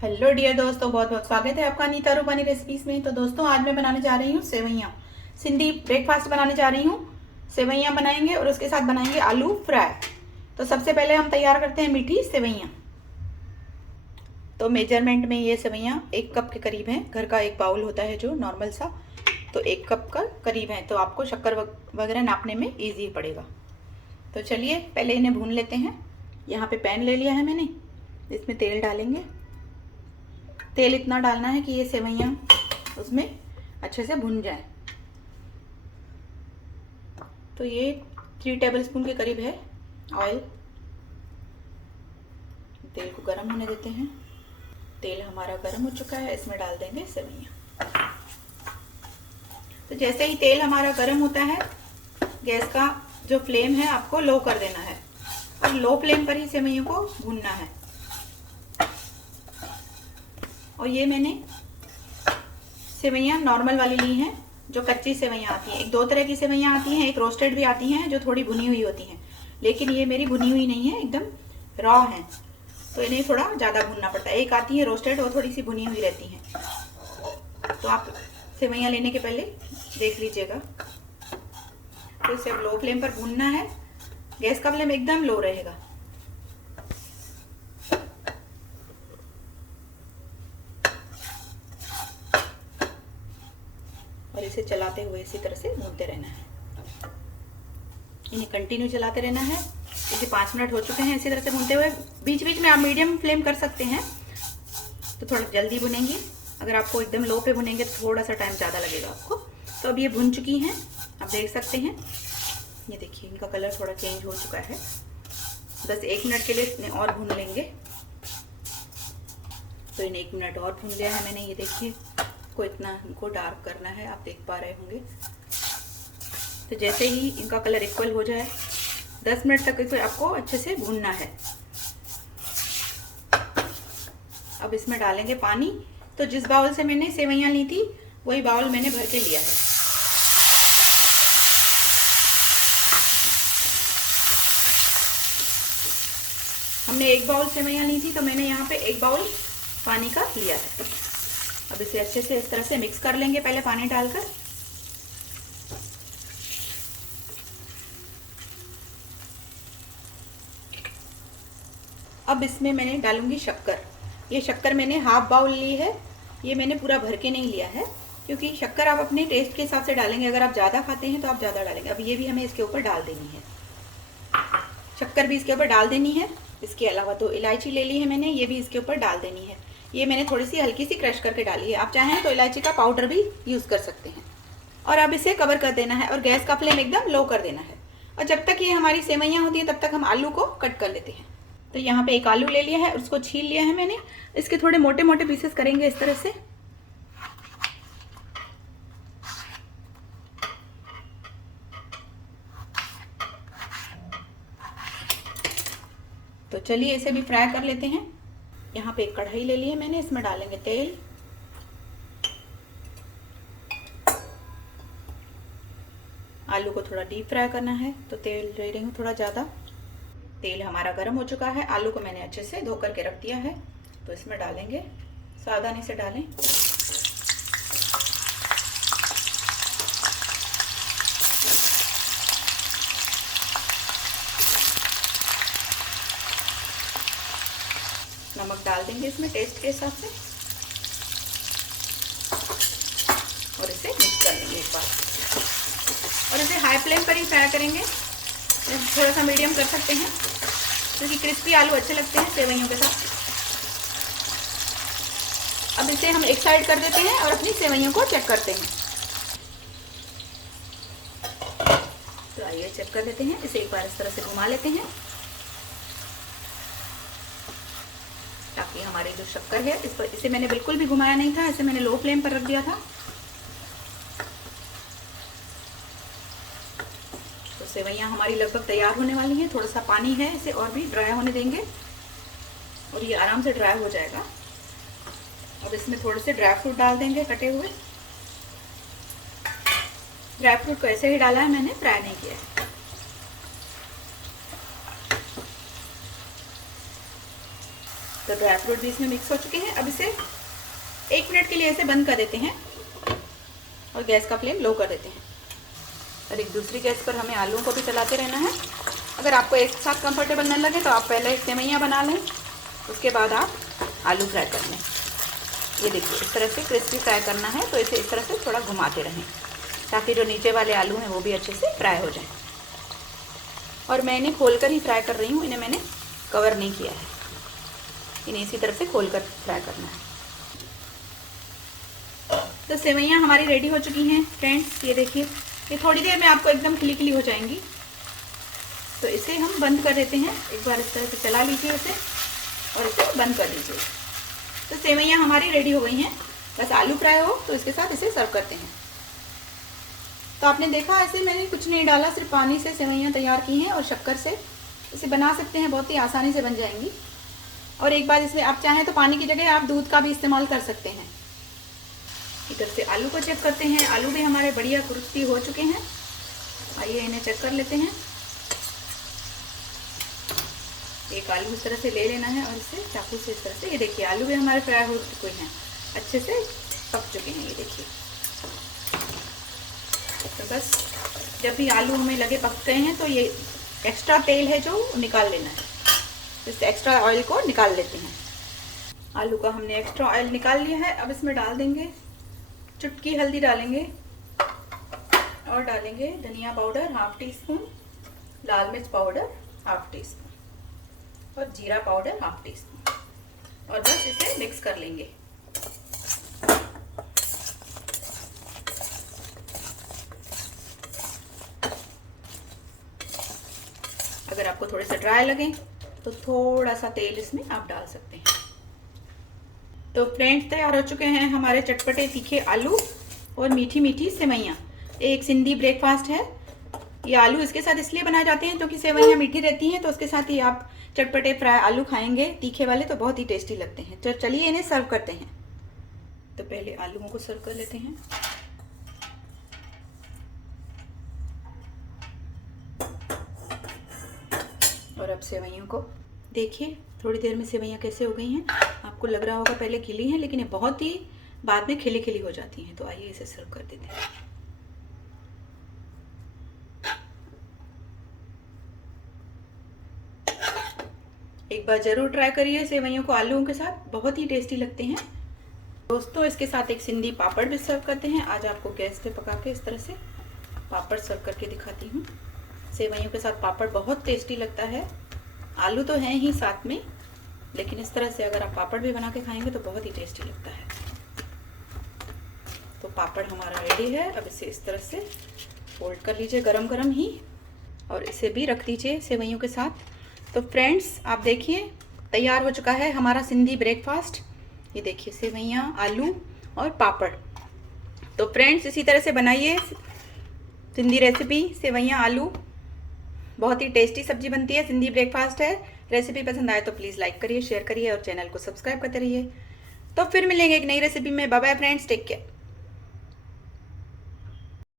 Hello dear दोस्तों, बहुत बहुत स्वागत है आपका अनीता रूपानी रेसिपीज में। तो दोस्तों, आज मैं बनाने जा रही हूँ सेवैयाँ। सिंधी ब्रेकफास्ट बनाने जा रही हूँ। सेवैयाँ बनाएंगे और उसके साथ बनाएंगे आलू फ्राई। तो सबसे पहले हम तैयार करते हैं मीठी सेवैयाँ। तो मेजरमेंट में ये सेवैयाँ 1 कप के करीब हैं। घर का एक बाउल होता है जो नॉर्मल सा, तो 1 कप का करीब है। तो आपको शक्कर वगैरह नापने में ईजी पड़ेगा। तो चलिए पहले इन्हें भून लेते हैं। यहाँ पे पैन ले लिया है मैंने, इसमें तेल डालेंगे। तेल इतना डालना है कि ये सेवैयाँ उसमें अच्छे से भुन जाए। तो ये 3 टेबलस्पून के करीब है ऑयल। तेल को गर्म होने देते हैं। तेल हमारा गर्म हो चुका है, इसमें डाल देंगे सेवैयाँ। तो जैसे ही तेल हमारा गर्म होता है, गैस का जो फ्लेम है आपको लो कर देना है और लो फ्लेम पर ही सेवैयों को भूनना है। और ये मैंने सेवैयाँ नॉर्मल वाली ली हैं, जो कच्ची सेवैयाँ आती हैं। 2 तरह की सेवैयाँ आती हैं, एक रोस्टेड भी आती हैं जो थोड़ी भुनी हुई होती हैं, लेकिन ये मेरी भुनी हुई नहीं है, एकदम रॉ हैं। तो इन्हें थोड़ा ज़्यादा भुनना पड़ता है। एक आती है रोस्टेड, वो थोड़ी सी भुनी हुई रहती हैं। तो आप सेवैयाँ लेने के पहले देख लीजिएगा। तो इसे लो फ्लेम पर भूनना है। गैस का फ्लेम एकदम लो रहेगा। और इसे चलाते हुए इसी तरह से भूनते रहना है। इन्हें कंटिन्यू चलाते रहना है। इसे 5 मिनट हो चुके हैं इसी तरह से भूनते हुए। बीच बीच में आप मीडियम फ्लेम कर सकते हैं तो थोड़ा जल्दी भुनेंगी। अगर आपको एकदम लो पे भुनेंगे तो थोड़ा सा टाइम ज़्यादा लगेगा आपको। तो अब ये भुन चुकी हैं, आप देख सकते हैं। ये देखिए इनका कलर थोड़ा चेंज हो चुका है। बस 1 मिनट के लिए इन्हें और भून लेंगे। तो इन्हें 1 मिनट और भून लिया है मैंने। ये देखिए को इतना इनको डार्क करना है, आप देख पा रहे होंगे। तो जैसे ही इनका कलर इक्वल हो जाए 10 मिनट तक इसे आपको अच्छे से भूनना है। अब इसमें डालेंगे पानी। तो जिस बाउल से मैंने सेवैयाँ ली थी वही बाउल मैंने भर के लिया है। हमने 1 बाउल सेवैयाँ ली थी, तो मैंने यहाँ पे 1 बाउल पानी का लिया है। अब इसे अच्छे से इस तरह से मिक्स कर लेंगे पहले पानी डालकर। अब इसमें मैंने डालूंगी शक्कर। ये शक्कर मैंने हाफ बाउल ली है। ये मैंने पूरा भर के नहीं लिया है, क्योंकि शक्कर आप अपने टेस्ट के हिसाब से डालेंगे। अगर आप ज़्यादा खाते हैं तो आप ज़्यादा डालेंगे। अब ये भी हमें इसके ऊपर डाल देनी है, शक्कर भी इसके ऊपर डाल देनी है। इसके अलावा 2 इलायची ले ली है मैंने, ये भी इसके ऊपर डाल देनी है। ये मैंने थोड़ी सी हल्की सी क्रश करके डाली है। आप चाहें तो इलायची का पाउडर भी यूज़ कर सकते हैं। और अब इसे कवर कर देना है और गैस का फ्लेम एकदम लो कर देना है। और जब तक ये हमारी सेवैयाँ होती हैं तब तक हम आलू को कट कर लेते हैं। तो यहाँ पे 1 आलू ले लिया है, उसको छील लिया है मैंने। इसके थोड़े मोटे मोटे पीसेस करेंगे इस तरह से। तो चलिए इसे भी फ्राई कर लेते हैं। यहाँ पे 1 कढ़ाई ले ली है मैंने, इसमें डालेंगे तेल। आलू को थोड़ा डीप फ्राई करना है, तो तेल ले रही हूँ थोड़ा ज़्यादा। तेल हमारा गर्म हो चुका है। आलू को मैंने अच्छे से धो करके रख दिया है, तो इसमें डालेंगे। सावधानी से डालें। नमक डाल देंगे इसमें टेस्ट के हिसाब से और इसे मिक्स कर लेंगे एक बार। और इसे हाई फ्लेम पर ही फ्राई करेंगे। थोड़ा सा मीडियम कर सकते हैं, क्योंकि क्रिस्पी आलू अच्छे लगते हैं सेवैयों के साथ। अब इसे हम एक साइड कर देते हैं और अपनी सेवैयों को चेक करते हैं। तो आइए चेक कर लेते हैं। इसे एक बार इस तरह से घुमा लेते हैं, ताकि हमारी जो शक्कर है इस पर, इसे मैंने बिल्कुल भी घुमाया नहीं था, इसे मैंने लो फ्लेम पर रख दिया था। तो सेवैयाँ हमारी लगभग तैयार होने वाली हैं। थोड़ा सा पानी है, इसे और भी ड्राई होने देंगे और ये आराम से ड्राई हो जाएगा। अब इसमें थोड़े से ड्राई फ्रूट डाल देंगे कटे हुए। ड्राई फ्रूट को ऐसे ही डाला है मैंने, फ्राई नहीं किया है। तो ड्राई फ्रूट भी इसमें मिक्स हो चुके हैं। अब इसे 1 मिनट के लिए ऐसे बंद कर देते हैं और गैस का फ्लेम लो कर देते हैं। और एक दूसरी गैस पर हमें आलूओं को भी चलाते रहना है। अगर आपको एक साथ कंफर्टेबल न लगे तो आप पहले सेवइयाँ बना लें, उसके बाद आप आलू फ्राई कर लें। ये देखिए इस तरह से क्रिस्पी फ्राई करना है, तो इसे इस तरह से थोड़ा घुमाते रहें ताकि जो नीचे वाले आलू हैं वो भी अच्छे से फ्राई हो जाएं। और मैं इन्हें खोलकर ही फ्राई कर रही हूँ, इन्हें मैंने कवर नहीं किया है। इन्हें इसी तरह से खोलकर फ्राई करना है। तो सेवइयाँ हमारी रेडी हो चुकी हैं फ्रेंड्स। ये देखिए, ये थोड़ी देर में आपको एकदम खिली खिली हो जाएंगी। तो इसे हम बंद कर देते हैं। एक बार इस तरह से चला लीजिए इसे और इसे बंद कर दीजिए। तो सेवइयाँ हमारी रेडी हो गई हैं। बस आलू फ्राई हो तो इसके साथ इसे सर्व करते हैं। तो आपने देखा, ऐसे मैंने कुछ नहीं डाला, सिर्फ पानी से सेवइयाँ तैयार की हैं और शक्कर से इसे बना सकते हैं। बहुत ही आसानी से बन जाएंगी। और एक बार इसमें आप चाहें तो पानी की जगह आप दूध का भी इस्तेमाल कर सकते हैं। इधर से आलू को चेक करते हैं। आलू भी हमारे बढ़िया क्रिस्पी हो चुके हैं। आइए इन्हें चेक कर लेते हैं। एक आलू इस तरह से ले लेना है और इसे चाकू से इस तरह से, ये देखिए आलू भी हमारे फ्राई हो चुके हैं, अच्छे से पक चुके हैं। ये देखिए, तो बस जब भी आलू हमें लगे पक गए हैं तो ये एक्स्ट्रा तेल है जो निकाल लेना है। इस एक्स्ट्रा ऑयल को निकाल लेते हैं। आलू का हमने एक्स्ट्रा ऑयल निकाल लिया है। अब इसमें डाल देंगे चुटकी हल्दी डालेंगे और डालेंगे धनिया पाउडर 1/2 टीस्पून, लाल मिर्च पाउडर 1/2 टीस्पून और जीरा पाउडर 1/2 टीस्पून और बस इसे मिक्स कर लेंगे। अगर आपको थोड़े से ड्राई लगे तो थोड़ा सा तेल इसमें आप डाल सकते हैं। तो फ्रेंड्स, तैयार हो चुके हैं हमारे चटपटे तीखे आलू और मीठी मीठी सेवइयाँ। एक सिंधी ब्रेकफास्ट है। ये आलू इसके साथ इसलिए बनाए जाते हैं क्योंकि सेवइयाँ मीठी रहती हैं, तो उसके साथ ही आप चटपटे फ्राई आलू खाएंगे तीखे वाले तो बहुत ही टेस्टी लगते हैं। तो चलिए इन्हें सर्व करते हैं। तो पहले आलूओं को सर्व कर लेते हैं। और अब सेवइयों को देखिए, थोड़ी देर में सेवइयाँ कैसे हो गई हैं। आपको लग रहा होगा पहले खिली हैं, लेकिन ये बहुत ही बाद में खिली खिली हो जाती हैं। तो आइए इसे सर्व कर देते हैं। एक बार ज़रूर ट्राई करिए सेवइयों को आलूओं के साथ, बहुत ही टेस्टी लगते हैं। दोस्तों, इसके साथ एक सिंधी पापड़ भी सर्व करते हैं। आज आपको गैस पे पका के इस तरह से पापड़ सर्व करके दिखाती हूँ। सेवइयों के साथ पापड़ बहुत टेस्टी लगता है। आलू तो हैं ही साथ में, लेकिन इस तरह से अगर आप पापड़ भी बना के खाएंगे तो बहुत ही टेस्टी लगता है। तो पापड़ हमारा रेडी है। अब इसे इस तरह से फोल्ड कर लीजिए गरम गरम ही और इसे भी रख दीजिए सेवइयों के साथ। तो फ्रेंड्स, आप देखिए तैयार हो चुका है हमारा सिंधी ब्रेकफास्ट। ये देखिए सेवइयाँ, आलू और पापड़। तो फ्रेंड्स, इसी तरह से बनाइए सिंधी रेसिपी सेवइयाँ आलू। बहुत ही टेस्टी सब्जी बनती है, सिंधी ब्रेकफास्ट है। रेसिपी पसंद आए तो प्लीज़ लाइक करिए, शेयर करिए और चैनल को सब्सक्राइब करते रहिए। तो फिर मिलेंगे एक नई रेसिपी में। Bye bye friends, take care.